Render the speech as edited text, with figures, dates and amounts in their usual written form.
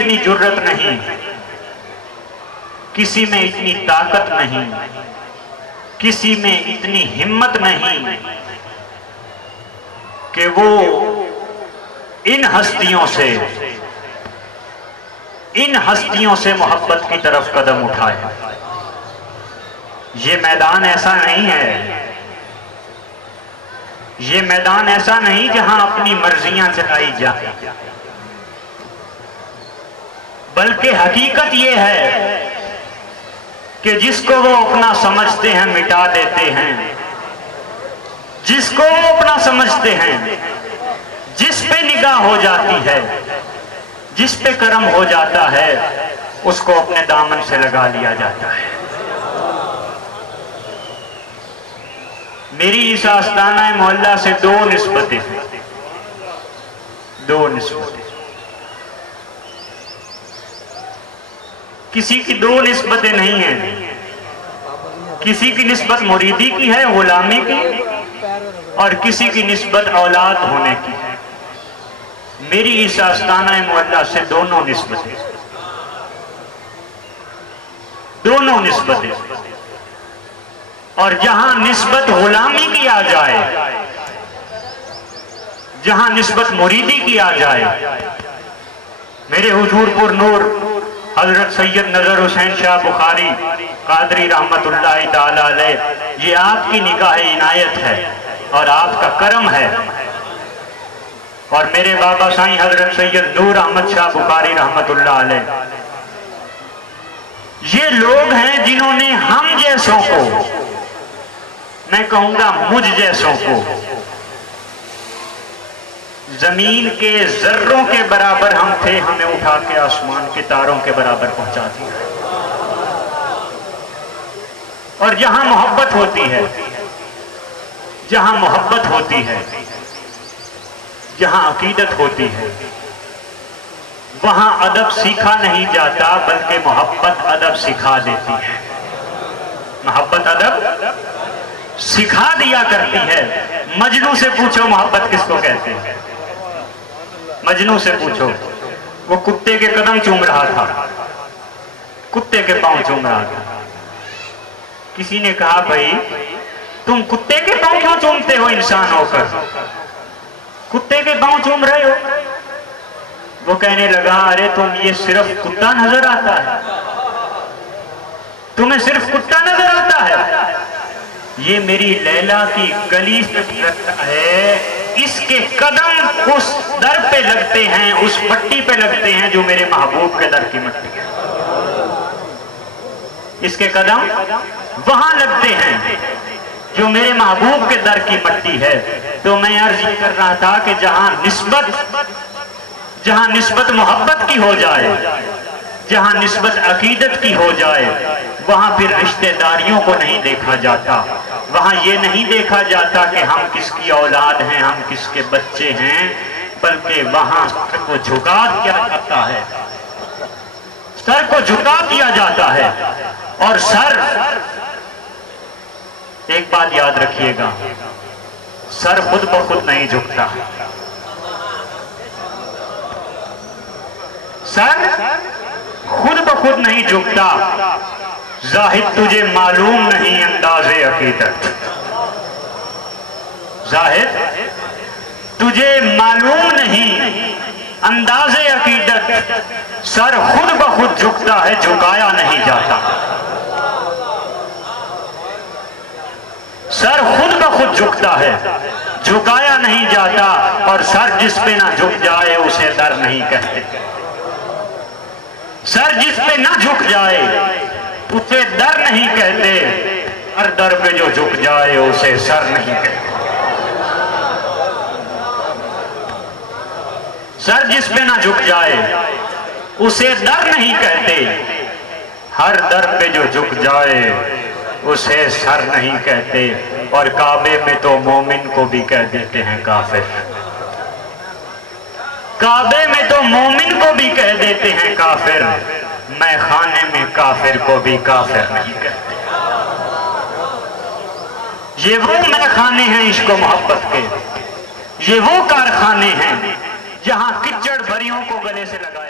इतनी जुर्रत नहीं, किसी में इतनी ताकत नहीं, किसी में इतनी हिम्मत नहीं कि वो इन हस्तियों से मोहब्बत की तरफ कदम उठाए। ये मैदान ऐसा नहीं है, ये मैदान ऐसा नहीं जहां अपनी मर्जियां चलाई जाए, बल्कि हकीकत ये है कि जिसको वो अपना समझते हैं मिटा देते हैं, जिसको वो अपना समझते हैं, जिस पे निगाह हो जाती है, जिस पे कर्म हो जाता है, उसको अपने दामन से लगा लिया जाता है। मेरी इस आस्ताना मोहल्ला से दो निस्बतें। किसी की दो निस्बतें नहीं हैं, किसी की निस्बत मुरीदी की है, गुलामी की, और किसी की निस्बत औलाद होने की है। मेरी इस आस्ताना मोहल्ला से दोनों निस्बतें। और जहां निस्बत गुलामी की आ जाए, जहां निस्बत मुरीदी की आ जाए, मेरे हुजूरपुर नूर हजरत सैयद नजर हुसैन शाह बुखारी कादरी रहमतुल्लाह ताला अलैह, ये आपकी निगाह इनायत है और आपका करम है। और मेरे बाबा साईं हजरत सैयद नूर अहमद शाह बुखारी रहमतुल्लाह अलैह, ये लोग हैं जिन्होंने हम जैसों को, मैं कहूंगा मुझ जैसों को, जमीन के जर्रों के बराबर हम थे, हमें उठा के आसमान के तारों के बराबर पहुंचा दिया। और जहां मोहब्बत होती है, जहां मोहब्बत होती है, जहां अकीदत होती है, वहां अदब सीखा नहीं जाता, बल्कि मोहब्बत अदब सिखा देती है। मोहब्बत अदब सिखा दिया करती है। मजनू से पूछो मोहब्बत किसको कहते हैं, मजनू से पूछो। वो कुत्ते के कदम चूम रहा था, कुत्ते के पांव चूम रहा था। किसी ने कहा, भाई तुम कुत्ते के पांव क्यों चूमते हो इंसान होकर, कुत्ते के पांव चूम रहे हो? वो कहने लगा, अरे तुम ये सिर्फ कुत्ता नजर आता है, तुम्हें सिर्फ कुत्ता नजर आता है। ये मेरी लैला की गली से लगता है, इसके कदम उस दर पे लगते हैं, उस मट्टी पे लगते हैं जो मेरे महबूब के दर की मट्टी है। इसके कदम वहां लगते हैं जो मेरे महबूब के दर की मट्टी है। तो मैं अर्ज कर रहा था कि जहां निस्बत मोहब्बत की हो जाए, जहां निस्बत अकीदत की हो जाए, वहां फिर रिश्तेदारियों को नहीं देखा जाता। वहां ये नहीं देखा जाता कि हम किसकी औलाद हैं, हम किसके बच्चे हैं, बल्कि वहां सर को झुका दिया जाता है, सर को झुका दिया जाता है। और सर, एक बात याद रखिएगा, सर खुद ब खुद नहीं झुकता। सर खुद ब खुद नहीं झुकता। जाहिद तुझे मालूम नहीं अंदाज़े अकीदत, जाहिद तुझे मालूम नहीं अंदाज़े अकीदत। सर खुद ब खुद झुकता है, झुकाया नहीं जाता। सर खुद ब खुद झुकता है, झुकाया नहीं जाता। और सर जिस पे ना झुक जाए उसे दर नहीं कहते। सर जिस पे ना झुक जाए उसे दर नहीं कहते। हर दर पे जो झुक जाए उसे सर नहीं कहते। सर जिस पे ना झुक जाए उसे दर नहीं कहते। हर दर पे जो झुक जाए उसे सर नहीं कहते। और काबे में तो मोमिन को भी कह देते हैं काफिर। काबे में तो मोमिन को भी कह देते हैं काफिर। मैं खाने में काफिर को भी काफिर नहीं कहते। ये वो मैं खाने हैं इश्क मोहब्बत के, ये वो कारखाने हैं जहां किचड़ भरियों को गले से लगाया।